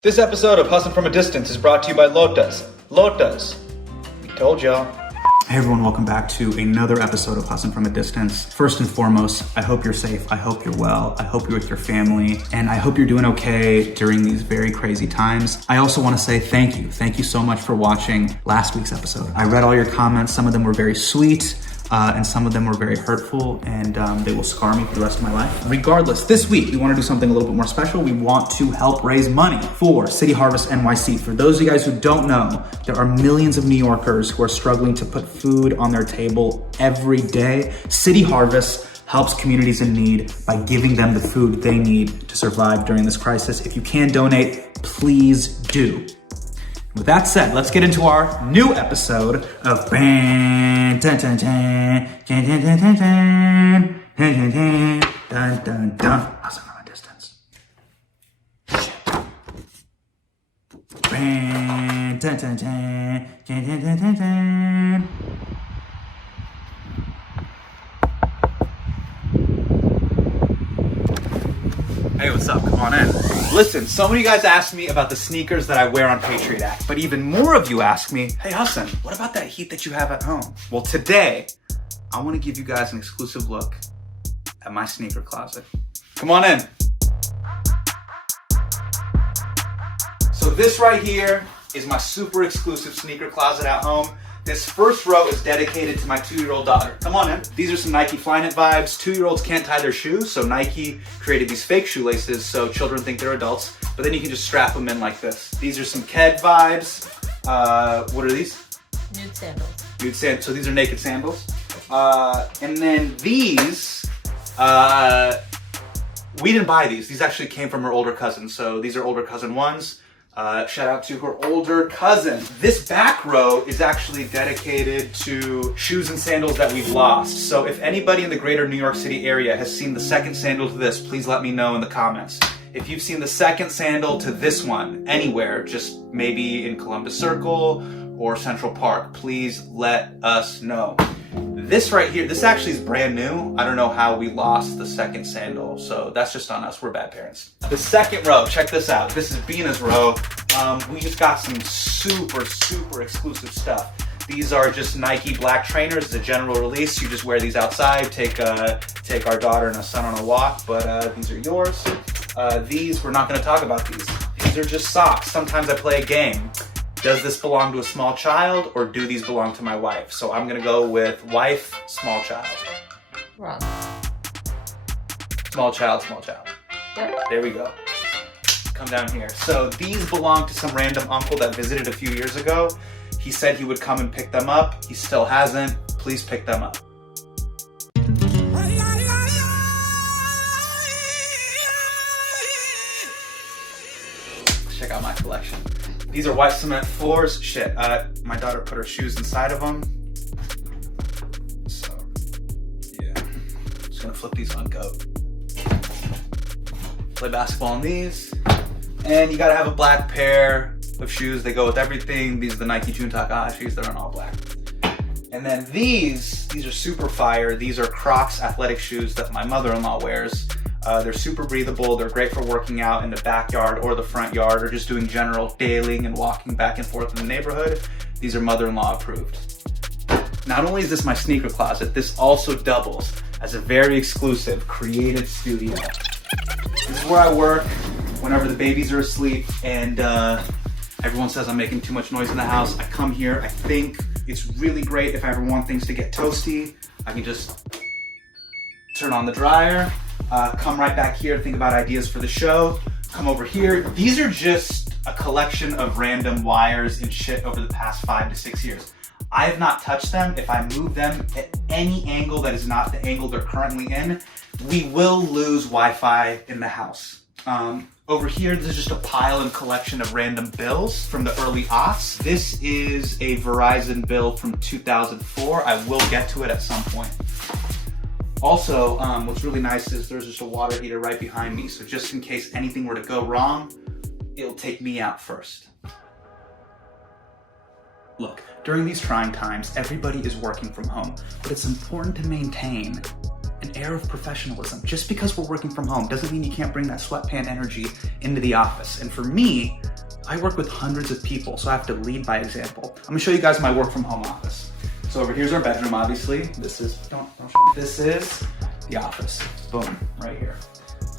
This episode of Hustling from a Distance is brought to you by Lotus. Lotus. We told y'all. Hey everyone, welcome back to another episode of Hustling from a Distance. First and foremost, I hope you're safe, I hope you're well, I hope you're with your family, and I hope you're doing okay during these very crazy times. I also want to say thank you. Thank you so much for watching last week's episode. I read all your comments, some of them were very sweet, and some of them were very hurtful, and they will scar me for the rest of my life. Regardless, this week we want to do something a little bit more special. We want to help raise money for City Harvest NYC. For those of you guys who don't know, there are millions of New Yorkers who are struggling to put food on their table every day. City Harvest helps communities in need by giving them the food they need to survive during this crisis. If you can donate, please do. With that said, let's get into our new episode of Dun Dun Dun Dun Dun Dun Dun Dun Dun Dun Dun Dun. Hustling from a Distance. Dun Dun Dun Dun Dun Dun Dun Dun. Hey, what's up? Come on in. Listen, so many of you guys asked me about the sneakers that I wear on Patriot Act, but even more of you ask me, hey Hassan, what about that heat that you have at home? Well, today, I want to give you guys an exclusive look at my sneaker closet. Come on in. So this right here is my super exclusive sneaker closet at home. This first row is dedicated to my 2-year-old daughter. Come on in. These are some Nike Flyknit vibes. 2-year-olds can't tie their shoes, so Nike created these fake shoelaces so children think they're adults, but then you can just strap them in like this. These are some Ked vibes. What are these? Nude sandals. Nude sandals. So these are naked sandals. And then these, we didn't buy these. These actually came from her older cousin. So these are older cousin ones. Shout out to her older cousin. This back row is actually dedicated to shoes and sandals that we've lost. So if anybody in the greater New York City area has seen the second sandal to this, please let me know in the comments. If you've seen the second sandal to this one anywhere, just maybe in Columbus Circle or Central Park, please let us know. This right here, this actually is brand new. I don't know how we lost the second sandal, so that's just on us. We're bad parents. The second row, check this out. This is Bina's row. We just got some super exclusive stuff. These are just Nike black trainers. It's a general release. You just wear these outside, take our daughter and a son on a walk, but these are yours. These, we're not gonna talk about these. These are just socks. Sometimes I play a game. Does this belong to a small child or do these belong to my wife? So I'm gonna go with wife, small child. Wrong. Small child, small child. Yep. There we go. Come down here. So these belong to some random uncle that visited a few years ago. He said he would come and pick them up. He still hasn't. Please pick them up. Check out my collection. These are white cement floors. Shit, my daughter put her shoes inside of them. So, yeah. Just gonna flip these on GOAT. Play basketball on these. And you gotta have a black pair of shoes. They go with everything. These are the Nike Jun Takahashis. They're in all black. And then these are super fire. These are Crocs athletic shoes that my mother-in-law wears. They're super breathable. They're great for working out in the backyard or the front yard or just doing general dailying and walking back and forth in the neighborhood. These are mother-in-law approved. Not only is this my sneaker closet, this also doubles as a very exclusive creative studio. This is where I work whenever the babies are asleep and everyone says I'm making too much noise in the house. I come here. I think it's really great if I ever want things to get toasty. I can just turn on the dryer. Come right back here, think about ideas for the show. Come over here. These are just a collection of random wires and shit over the past 5 to 6 years. I have not touched them. If I move them at any angle that is not the angle they're currently in, we will lose Wi-Fi in the house. Over here, this is just a pile and collection of random bills from the early aughts. This is a Verizon bill from 2004. I will get to it at some point. Also, what's really nice is there's just a water heater right behind me, so just in case anything were to go wrong, it'll take me out first. Look, during these trying times, everybody is working from home, but it's important to maintain an air of professionalism. Just because we're working from home doesn't mean you can't bring that sweatpant energy into the office. And for me, I work with hundreds of people, so I have to lead by example. I'm gonna show you guys my work from home office. So over here's our bedroom, obviously. This is the office. Boom, right here.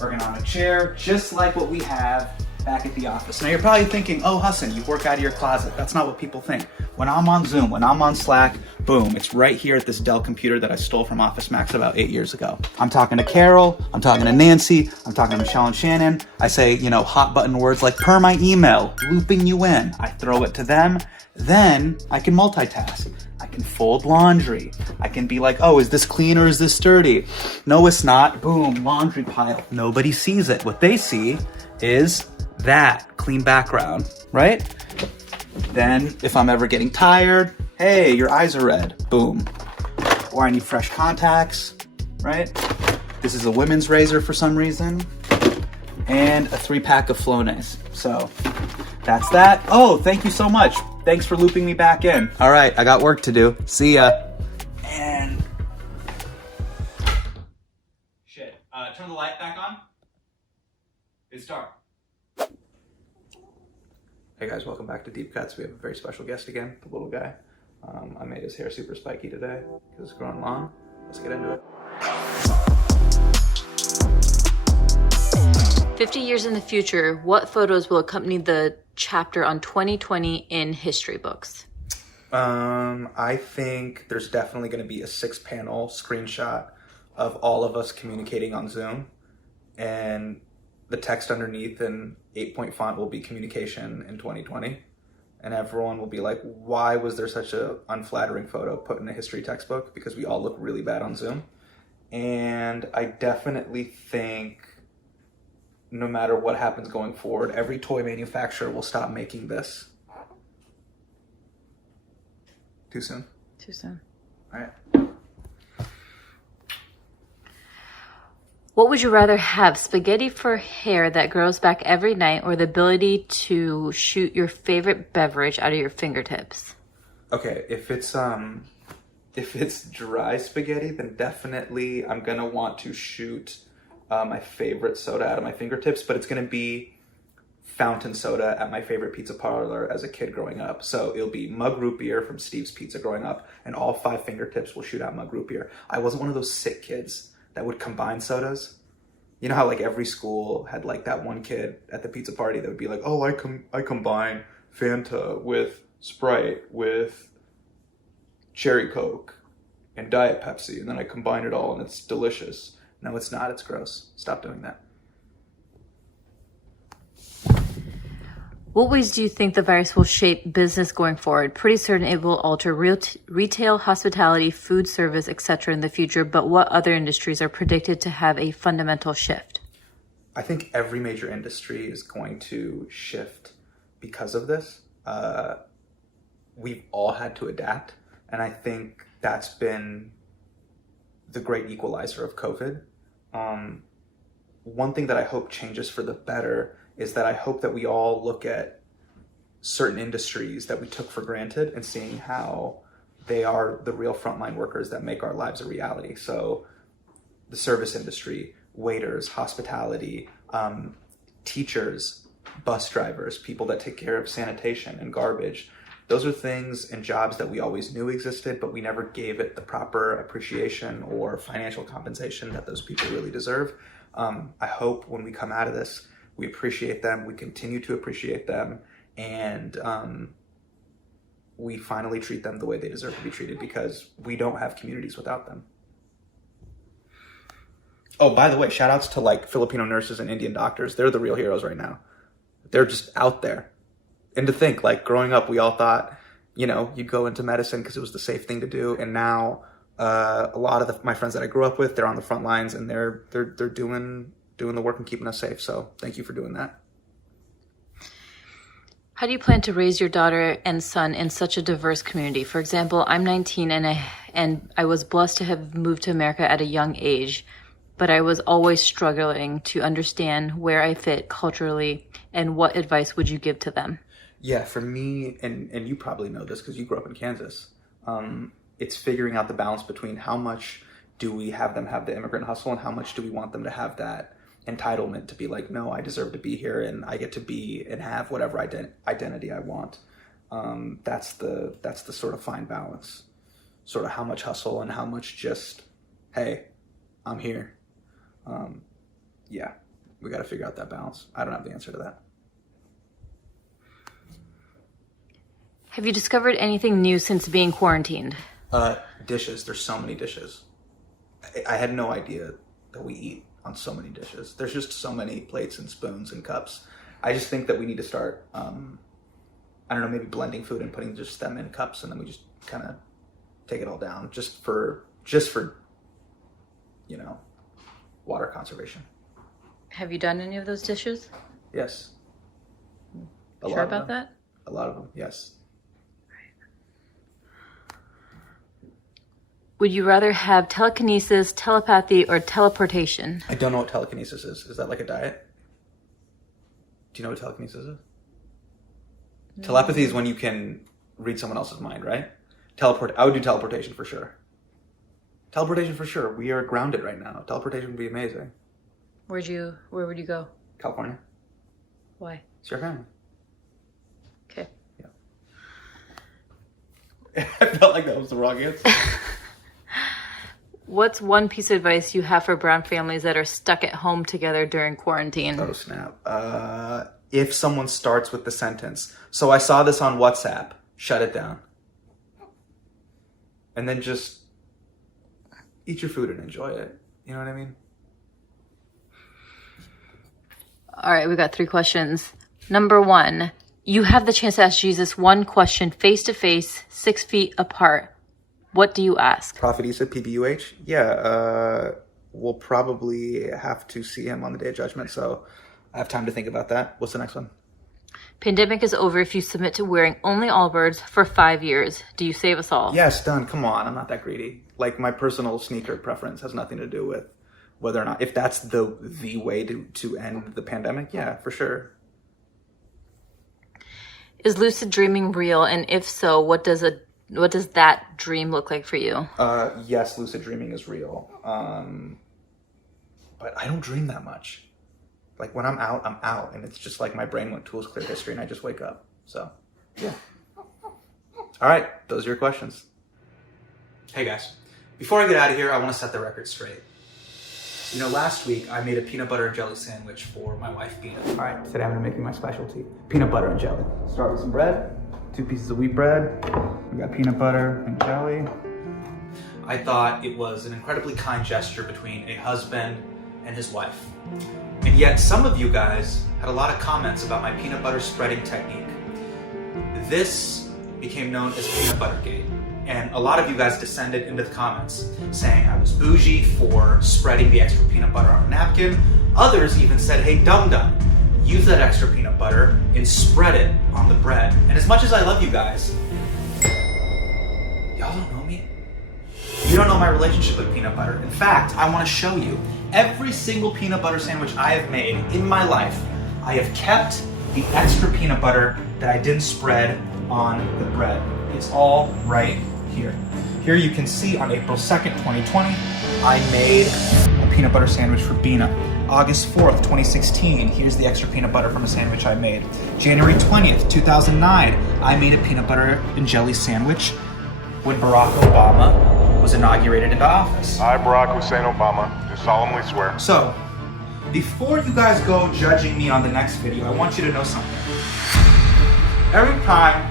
Ergonomic chair, just like what we have back at the office. Now you're probably thinking, oh Hassan, you work out of your closet. That's not what people think. When I'm on Zoom, when I'm on Slack, boom, it's right here at this Dell computer that I stole from Office Max about 8 years ago. I'm talking to Carol, I'm talking to Nancy, I'm talking to Michelle and Shannon. I say, hot button words like per my email, looping you in. I throw it to them. Then I can multitask. I can fold laundry. I can be like, oh, is this clean or is this dirty? No, it's not. Boom, laundry pile. Nobody sees it. What they see is that clean background, right? Then if I'm ever getting tired, hey, your eyes are red. Boom. Or I need fresh contacts, right? This is a women's razor for some reason. And a 3-pack of Flonase. So that's that. Oh, thank you so much. Thanks for looping me back in. All right, I got work to do. See ya. And shit. Turn the light back on. It's dark. Hey guys, welcome back to Deep Cuts. We have a very special guest again, the little guy. I made his hair super spiky today because it's growing long. Let's get into it. 50 years in the future, what photos will accompany the chapter on 2020 in history books? I think there's definitely going to be a 6-panel screenshot of all of us communicating on Zoom, and the text underneath in 8-point font will be communication in 2020. And everyone will be like, why was there such a unflattering photo put in a history textbook? Because we all look really bad on Zoom. And I definitely think no matter what happens going forward, every toy manufacturer will stop making this. Too soon? Too soon. All right. What would you rather have, spaghetti for hair that grows back every night or the ability to shoot your favorite beverage out of your fingertips? Okay, if it's dry spaghetti, then definitely I'm gonna want to shoot my favorite soda out of my fingertips, but it's gonna be fountain soda at my favorite pizza parlor as a kid growing up. So it'll be mug root beer from Steve's Pizza growing up, and all 5 fingertips will shoot out mug root beer. I wasn't one of those sick kids that would combine sodas. You know how like every school had like that one kid at the pizza party that would be like, oh, I combine Fanta with Sprite with Cherry Coke and Diet Pepsi, and then I combine it all and it's delicious. No, it's not. It's gross. Stop doing that. What ways do you think the virus will shape business going forward? Pretty certain it will alter retail, hospitality, food service, etc. in the future, but what other industries are predicted to have a fundamental shift? I think every major industry is going to shift because of this. We've all had to adapt, and I think that's been the great equalizer of COVID. One thing that I hope changes for the better is that I hope that we all look at certain industries that we took for granted and seeing how they are the real frontline workers that make our lives a reality. So the service industry, waiters, hospitality, teachers, bus drivers, people that take care of sanitation and garbage. Those are things and jobs that we always knew existed, but we never gave it the proper appreciation or financial compensation that those people really deserve. I hope when we come out of this, we appreciate them, we continue to appreciate them, and we finally treat them the way they deserve to be treated, because we don't have communities without them. Oh, by the way, shout outs to like Filipino nurses and Indian doctors. They're the real heroes right now. They're just out there. And to think, like growing up, we all thought, you'd go into medicine because it was the safe thing to do. And now a lot of my friends that I grew up with, they're on the front lines and they're doing the work and keeping us safe. So thank you for doing that. How do you plan to raise your daughter and son in such a diverse community? For example, I'm 19 and I was blessed to have moved to America at a young age, but I was always struggling to understand where I fit culturally, and what advice would you give to them? Yeah, for me, and you probably know this because you grew up in Kansas, it's figuring out the balance between how much do we have them have the immigrant hustle and how much do we want them to have that, entitlement to be like, no, I deserve to be here and I get to be and have whatever identity I want. That's the sort of fine balance, sort of how much hustle and how much just, hey, I'm here. Yeah, we got to figure out that balance. I don't have the answer to that. Have you discovered anything new since being quarantined? Dishes. There's so many dishes. I had no idea that we eat on so many dishes. There's just so many plates and spoons and cups. I just think that we need to start, I don't know, maybe blending food and putting just them in cups, and then we just kind of take it all down just for, you know, water conservation. Have you done any of those dishes? Yes. Sure about that? A lot of them, yes. Would you rather have telekinesis, telepathy, or teleportation? I don't know what telekinesis is. Is that like a diet? Do you know what telekinesis is? No. Telepathy is when you can read someone else's mind, right? I would do teleportation for sure. Teleportation for sure. We are grounded right now. Teleportation would be amazing. Where would you go? California. Why? It's your family. Okay. Yeah. I felt like that was the wrong answer. What's one piece of advice you have for brown families that are stuck at home together during quarantine? Oh, snap. If someone starts with the sentence, so I saw this on WhatsApp, shut it down. And then just eat your food and enjoy it. You know what I mean? All right, we got 3 questions. Number 1, you have the chance to ask Jesus one question face to face, 6 feet apart. What do you ask? Prophet Isa, PBUH? Yeah, we'll probably have to see him on the Day of Judgment, so I have time to think about that. What's the next one? Pandemic is over if you submit to wearing only Allbirds for 5 years. Do you save us all? Yes, done. Come on, I'm not that greedy. Like, my personal sneaker preference has nothing to do with whether or not, if that's the way to end the pandemic, yeah, for sure. Is lucid dreaming real? And if so, what does that dream look like for you? Yes, lucid dreaming is real. But I don't dream that much. Like, when I'm out, and it's just like my brain went tools clear history and I just wake up. So, yeah. All right, those are your questions. Hey guys, before I get out of here, I want to set the record straight. You know, last week I made a peanut butter and jelly sandwich for my wife, Bina. All right, today I'm gonna make my specialty, peanut butter and jelly. Start with some bread, 2 pieces of wheat bread. We got peanut butter and jelly. I thought it was an incredibly kind gesture between a husband and his wife. And yet some of you guys had a lot of comments about my peanut butter spreading technique. This became known as Peanut Butter Gate. And a lot of you guys descended into the comments saying I was bougie for spreading the extra peanut butter on a napkin. Others even said, hey, dum-dum, use that extra peanut butter and spread it on the bread. And as much as I love you guys, y'all don't know me. You don't know my relationship with peanut butter. In fact, I want to show you every single peanut butter sandwich I have made in my life. I have kept the extra peanut butter that I didn't spread on the bread. It's all right here. Here you can see on April 2nd, 2020, I made a peanut butter sandwich for Bina. August 4th, 2016, here's the extra peanut butter from a sandwich I made. January 20th, 2009, I made a peanut butter and jelly sandwich when Barack Obama was inaugurated into office. I, Barack Hussein Obama, do solemnly swear. So, before you guys go judging me on the next video, I want you to know something. Every time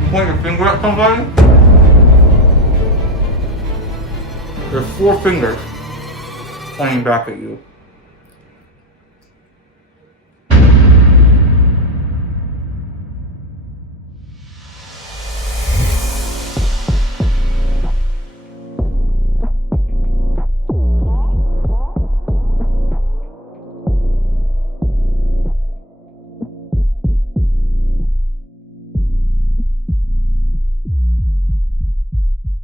you point your finger at somebody, there's 4 fingers pointing back at you.